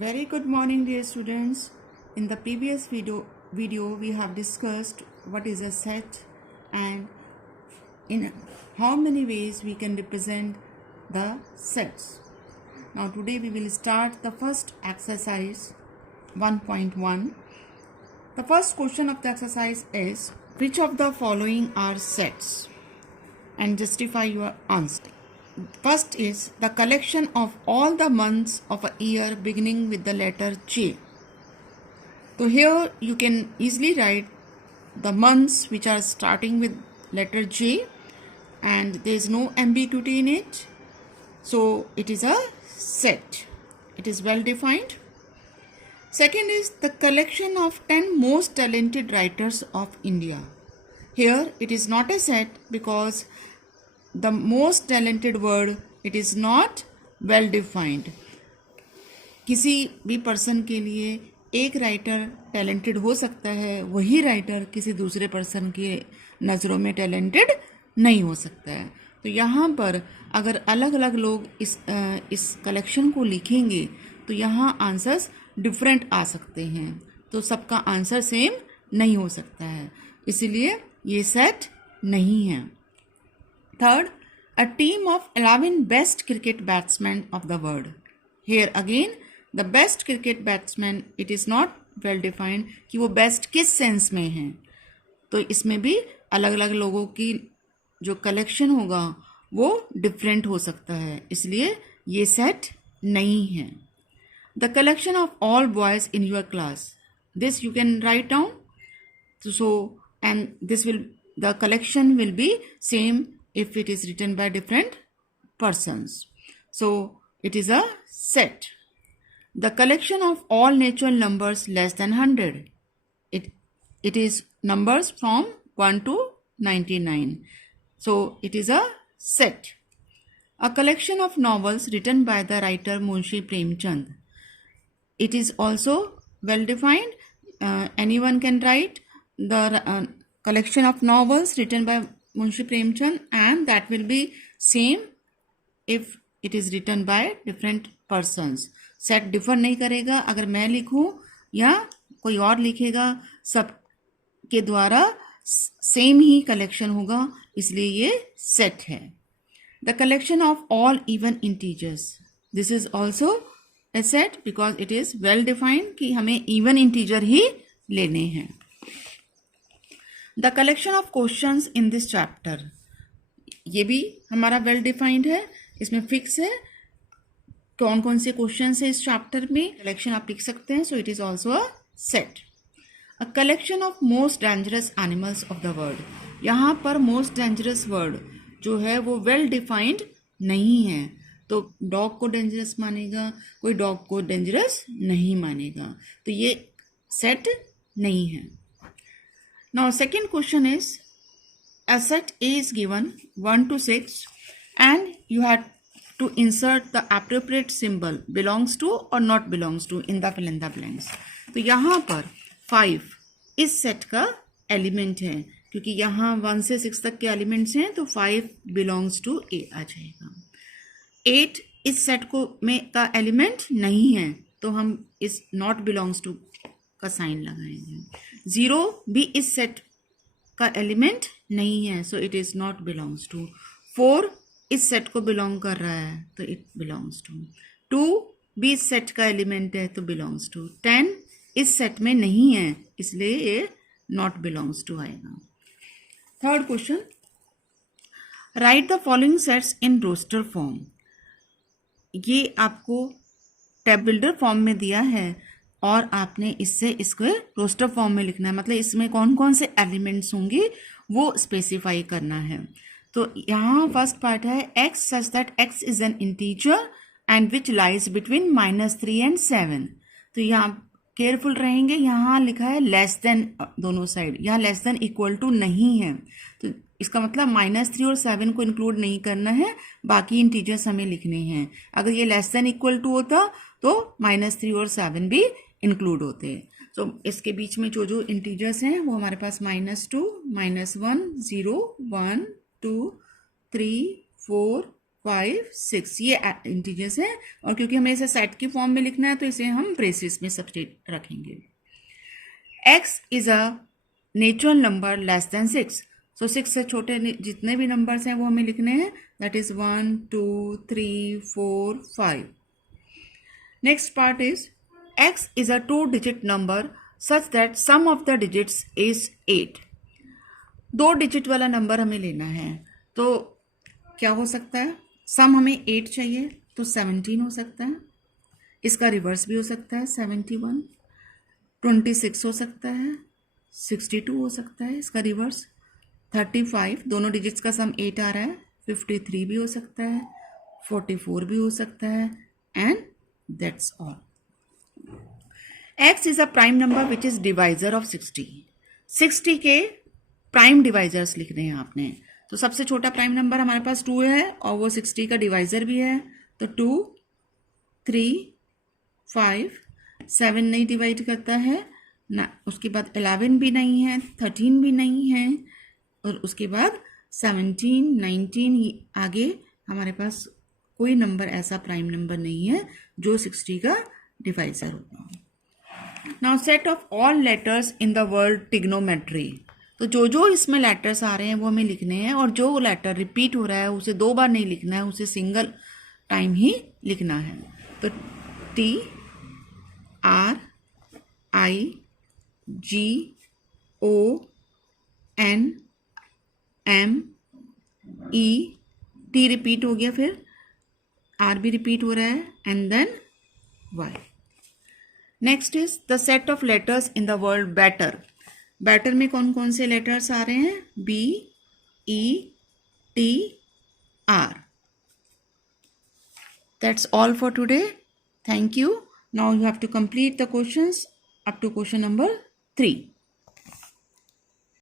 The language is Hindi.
Very good morning, dear students. In the previous video we have discussed what is a set and in how many ways we can represent the sets. Now today we will start the first exercise 1.1. The first question of the exercise is, which of the following are sets? And justify your answer. First is the collection of all the months of a year beginning with the letter J. So here you can easily write the months which are starting with letter J and there is no ambiguity in it. So it is a set. It is well defined. Second is the collection of 10 most talented writers of India. Here it is not a set because the most talented word it is not well defined. किसी भी पर्सन के लिए एक राइटर टैलेंटेड हो सकता है, वही राइटर किसी दूसरे पर्सन के नज़रों में टैलेंटेड नहीं हो सकता है. तो यहाँ पर अगर अलग अलग लोग इस कलेक्शन को लिखेंगे तो यहाँ आंसर्स डिफरेंट आ सकते हैं, तो सबका आंसर सेम नहीं हो सकता है, इसलिए ये सेट नहीं है. Third, a team of 11 best cricket batsmen of the world. Here again, the best cricket batsman, it is not well defined कि वो best किस सेंस में हैं. तो इसमें भी अलग अलग लोगों की जो कलेक्शन होगा वो डिफरेंट हो सकता है, इसलिए ये सेट नहीं है. The collection of all boys in your class. This you can write down. So and this will, the collection will be same if it is written by different persons. So it is a set. The collection of all natural numbers less than 100. It is numbers from 1 to 99. So it is a set. A collection of novels written by the writer Munshi Premchand. It is also well defined. Anyone can write the collection of novels written by Munshi Premchand and that will be same if it is written by different persons. Set differ नहीं करेगा, अगर मैं लिखूं या कोई और लिखेगा सब के द्वारा सेम ही कलेक्शन होगा, इसलिए ये सेट है. The collection of all even integers. This is also a set because it is well defined कि हमें इवन इंटीजर ही लेने हैं. The collection of questions in this chapter. ये भी हमारा वेल डिफाइंड है, इसमें फिक्स है कौन कौन से क्वेश्चंस है इस चैप्टर में, कलेक्शन आप लिख सकते हैं. सो it is also a set. A collection of most dangerous animals of the world. यहाँ पर मोस्ट डेंजरस वर्ड जो है वो वेल डिफाइंड नहीं है, तो डॉग को डेंजरस मानेगा, कोई डॉग को डेंजरस नहीं मानेगा, तो ये सेट नहीं है. Now second question is, a set A is given 1 to 6 and you had to insert the appropriate symbol belongs to or not belongs to in the fill in the blanks. तो यहाँ पर 5 इस सेट का एलिमेंट है, क्योंकि यहाँ 1 से 6 तक के एलिमेंट्स हैं तो 5 belongs to A आ जाएगा. 8 इस सेट को में का एलिमेंट नहीं है तो हम इस not belongs to का साइन लगाएंगे. 0 भी इस सेट का एलिमेंट नहीं है, so it is not belongs to. 4 इस सेट को बिलोंग कर रहा है तो इट बिलोंग्स टू. 2 भी इस सेट का एलिमेंट है तो बिलोंग्स टू. 10 इस सेट में नहीं है इसलिए ये नॉट बिलोंग्स टू आएगा. Third question, write the following sets in roster form. ये आपको टैब बिल्डर फॉर्म में दिया है और आपने इससे इसको रोस्टर फॉर्म में लिखना है, मतलब इसमें कौन कौन से एलिमेंट्स होंगे वो स्पेसिफाई करना है. तो यहाँ फर्स्ट पार्ट है x such that x is an integer and which lies between -3 and 7. तो यहाँ केयरफुल रहेंगे, यहाँ लिखा है लेस देन दोनों साइड, यहाँ लेस देन इक्वल टू नहीं है, तो इसका मतलब -3 और 7 को इंक्लूड नहीं करना है, बाकी इंटीजर्स हमें लिखने हैं. अगर ये लेस देन इक्वल टू होता तो -3 और 7 भी इंक्लूड होते हैं. तो इसके बीच में जो जो इंटीजर्स हैं वो हमारे पास -2, -1, 0, 1, 2, 3, 4, 5, 6 ये इंटीजर्स हैं, और क्योंकि हमें इसे सेट की फॉर्म में लिखना है तो इसे हम ब्रेसेस में सब्स्टिट्यूट रखेंगे. x is a natural number less than 6. सो 6 से छोटे जितने भी नंबर्स हैं वो हमें लिखने हैं. That is 1, 2, 3, 4, 5. Next part is x is a 2-digit number such that sum of the digits is 8. 2 digit वाला नंबर हमें लेना है, तो क्या हो सकता है? सम हमें 8 चाहिए तो 17 हो सकता है, इसका रिवर्स भी हो सकता है 71, 26 हो सकता है, 62 हो सकता है इसका रिवर्स, 35 दोनों डिजिट्स का सम 8 आ रहा है, 53 भी हो सकता है, 44 भी हो सकता है, and that's all. x is a prime number which is divisor of 60. 60 के प्राइम डिवाइजर्स लिखने हैं आपने. तो सबसे छोटा प्राइम नंबर हमारे पास 2 है और वो 60 का डिवाइजर भी है. तो 2, 3, 5, 7 नहीं डिवाइड करता है ना, उसके बाद 11 भी नहीं है, 13 भी नहीं है, और उसके बाद 17, 19 आगे हमारे पास कोई नंबर ऐसा प्राइम नंबर नहीं है जो 60 का डिवाइजर होगा. Now set of all letters in the word trigonometry. तो जो इसमें लेटर्स आ रहे हैं वो हमें लिखने हैं, और जो लेटर रिपीट हो रहा है उसे 2 बार नहीं लिखना है, उसे सिंगल टाइम ही लिखना है. तो T, R, I, G, O, N, M, E. T repeat हो गया, फिर R भी रिपीट हो रहा है, and then Y. Next is the set of letters in the word batter. Batter में कौन कौन से लेटर्स आ रहे हैं? B, E, T, R. That's all for today. Thank you. Now you have to complete the questions up to question number 3.